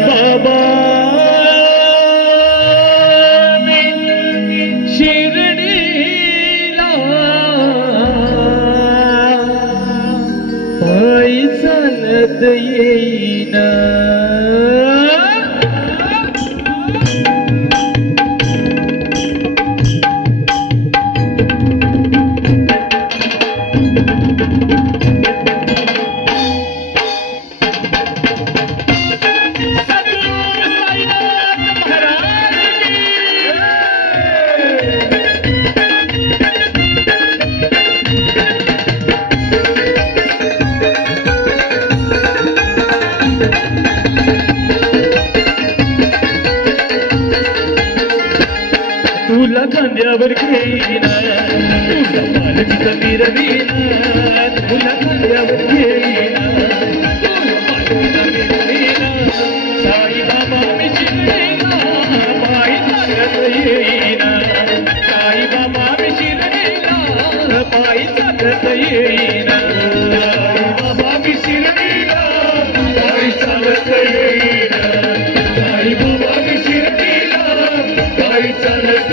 बाबा शिर्डीला पायी चालत येईन तुला खांद्यावर घेईन तुझा पालखीचा मिरवीन तुला खांद्यावर घेईन तुझा पालखीचा मिरवीन साई बाबा मी शिर्डीला पायी चालत येईन साई बाबा मी शिर्डीला पायी चालत येईन साई बाबा मी शिर्डीला पायी चालत येईन साई बाबा मी शिर्डीला पायी चालत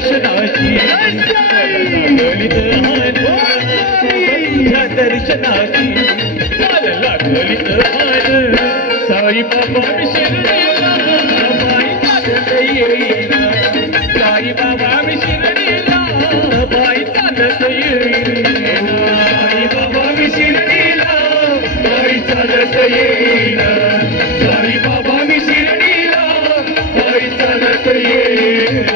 दर्शनाची दर्शनाची लागलीत हान साई बाबा मी शिर्डीला पायी चालत येईन साई बाबा मी शिर्डीला पायी चालत येईन साई बाबा मी शिर्डीला पायी चालत येईन साई बाबा मी शिर्डीला पायी चालत येईन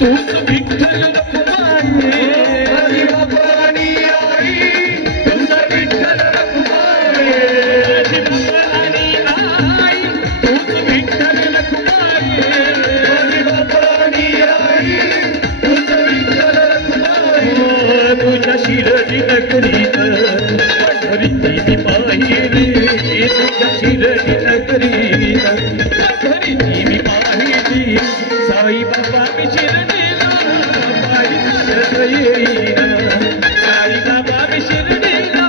तूच विठ्ठल रखुमाई हरी बाबा आणि आई तुझा विठ्ठल रखुमाई हरी बाबा आणि आई तूच विठ्ठल रखुमाई हरी बाबा आणि आई तुझा विठ्ठल रखुमाई तुझ्या शिरडी नगरीत पंढरीची मी पाहिली तुझ्या शिरडी नगरीत पंढरीची मी पाहिली साई बाबा मी शिर्डीला पायी चालत येईन साई बाबा मी शिर्डीला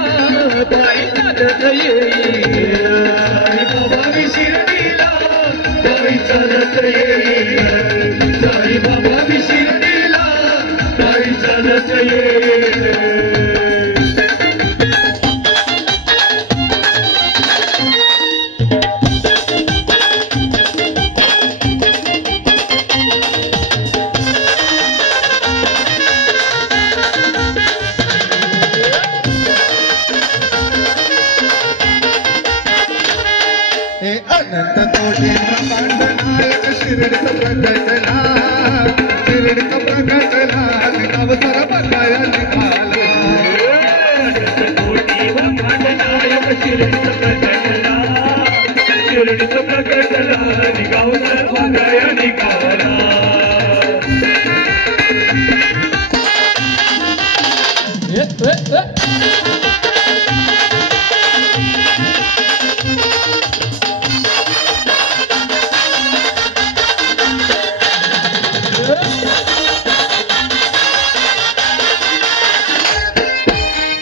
पायी चालत येईन साई बाबा मी शिर्डीला पायी चालत येईन साई बाबा मी शिर्डीला पायी चालत येईन अनंत कोटी ब्रह्मांड नायक शिर्डीत प्रगटला शिर्डीत प्रगटला अवसर बघाया निघाला अनंत कोटी ब्रह्मांड नायक शिर्डीत प्रगटला शिर्डीत प्रगटला अवसर बघाया निघाला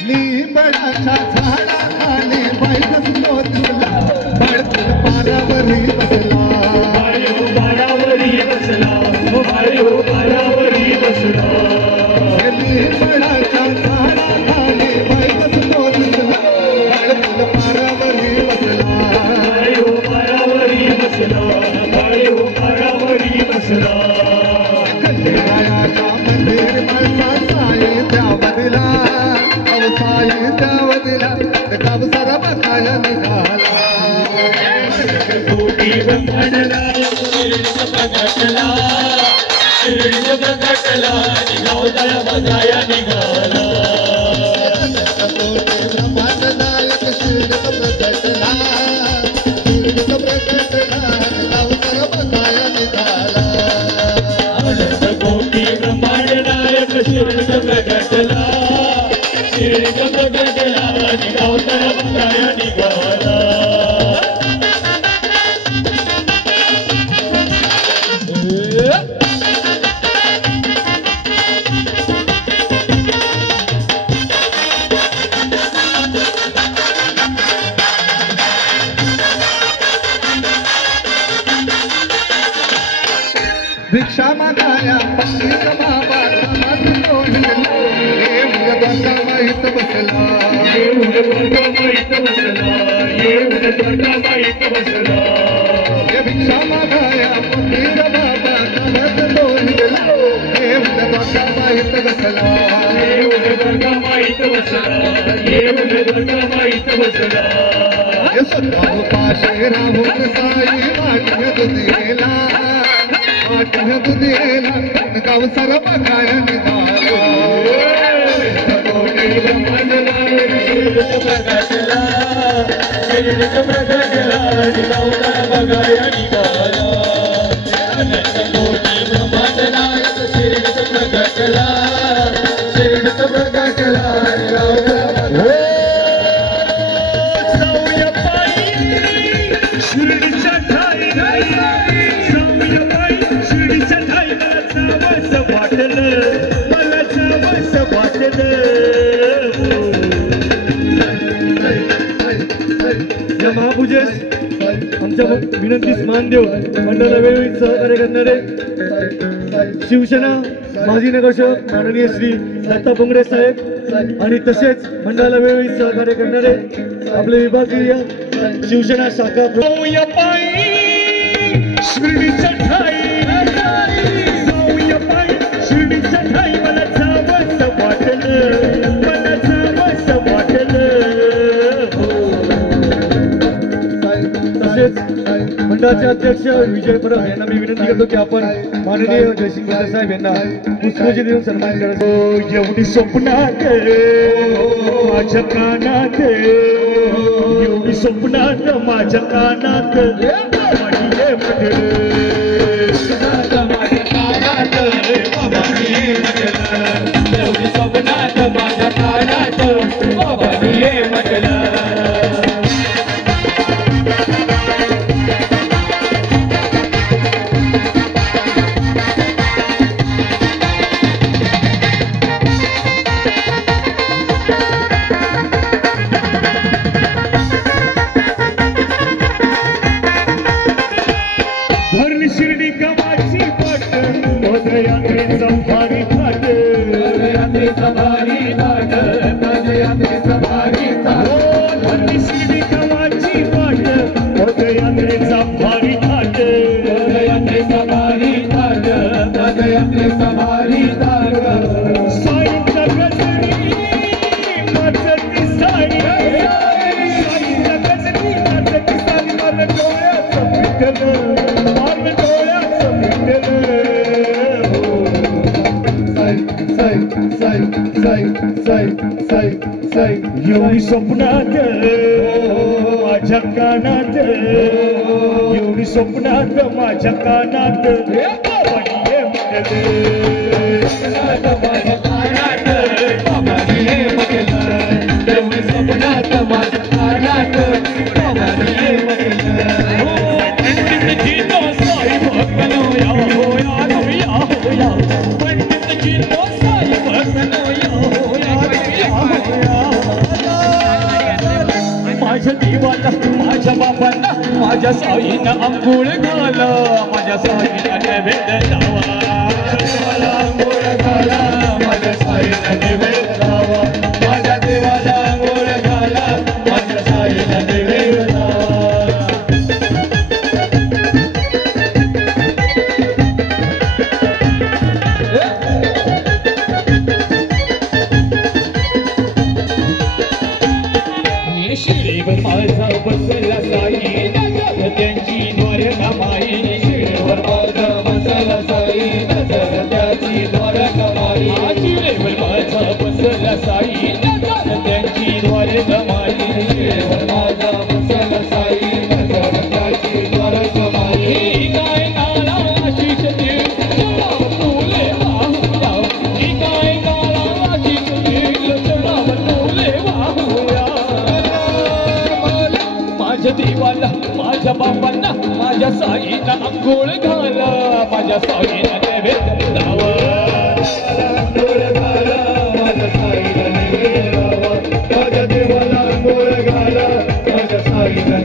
लिंबडाच्या झाडाखाली बैठतो तुला बाळपूर पारावरी बसला पारावरी बसला लिंबडाच्या झाडाखाली ब्रह्मांड नायक शिर्डीत प्रगटला शिर्डीत प्रगटला निघावतळ बजाया निघाला कोटी ब्रह्मांड नायक शिर्डीत प्रगटला शिर्डीत प्रगटला निघावतळ बजाया निघाला अनंत कोटी ब्रह्मांड नायक शिर्डीत प्रगटला शिर्डीत प्रगटला निघावतळ बजाया निघाला भिक्षा मागाया पंडित बाबा समाज तोडला येऊन द्वारका माहीत बसला येऊन द्वारका माहीत बसला येऊन द्वारका माहीत बसला ये भिक्षा मागाया पंडित बाबा समाज तोडला येऊन द्वारका माहीत बसला येऊन द्वारका माहीत बसला येऊन द्वारका माहीत बसला ये स्वतः पाशे राहून साई वाटत दुनियेला वाटत दुनियेला गाव सर बघाया निघाला कोटी ब्रह्मांड नायक शिर्डीत प्रगटला शिर्डीत प्रगटला निघावतळ बजाया निघाला अनंत कोटी ब्रह्मांड नायक शिर्डीत प्रगटला शिर्डीत प्रगटला निघावतळ जाऊया पायी शिर्डीच्या ठाई जाऊया पायी शिर्डीच्या ठाई मला जावंसं वाटलं या महापूजेस आमच्या विनंतीस मान देऊ मंडळाला वेळोवेळी सहकार्य करणारे शिवसेना माजी नगरसेवक माननीय श्री दत्ता बोंगडे साहेब आणि तसेच मंडळाला वेळोवेळी सहकार्य करणारे आपले विभागीय शिवसेना शाखा जाऊया पायी शिर्डीच्या ठाई जाऊया पायी शिर्डीच्या ठाई मला जावंसं वाटलं मला जावंसं वाटलं तसेच मंडळाचे अध्यक्ष विजय परब यांना मी विनंती करतो की आपण माननीय जयसिंग साहेब यांना पुष्पजी देऊन सन्मान करायचं एवढी स्वप्नात माझ्या कानात एवढी स्वप्नात माझ्या कानात एवढी स्वप्नात माझ्या कानात म्हटलं शिर्डी गावाची पाट पदयात्रेचा भारी थाट पदयात्रेचा भारी थाट पदयात्रेचा भारी थाट धरणी शिर्डी गावाची पाट पदयात्रेचा भारी थाट पदयात्रेचा भारी थाट पदयात्रेचा भारी थाट साईंच्या गजरी माझी साडी साईंच्या गजरी माझी साडी मला डोळ्याचं पिठलं एवढी स्वप्नात माझ्या कानात एवढी स्वप्नात माझ्या कानात माझ्या कानात एवढी स्वप्नात माझ्या कानात माझ्या देवाला माझ्या बाबांना माझ्या साईनं अंघोळ घाला माझ्या साईनं नैवेद्य लावा अंघोळ घाला माझ्या साईनं नैवेद्य लावा माझ्या देवाला अंघोळ घाला माझ्या साईनं नैवेद्य लावा शिळेवर माझा बसला साई त्यांची द्वारका देवाला माझ्या बापांना माझ्या साईला अंघोळ घाला माझ्या साईला नैवेद्य लावा अंघोळ घाला माझ्या साईला नैवेद्य लावा माझ्या देवाला अंघोळ घाला माझ्या साईला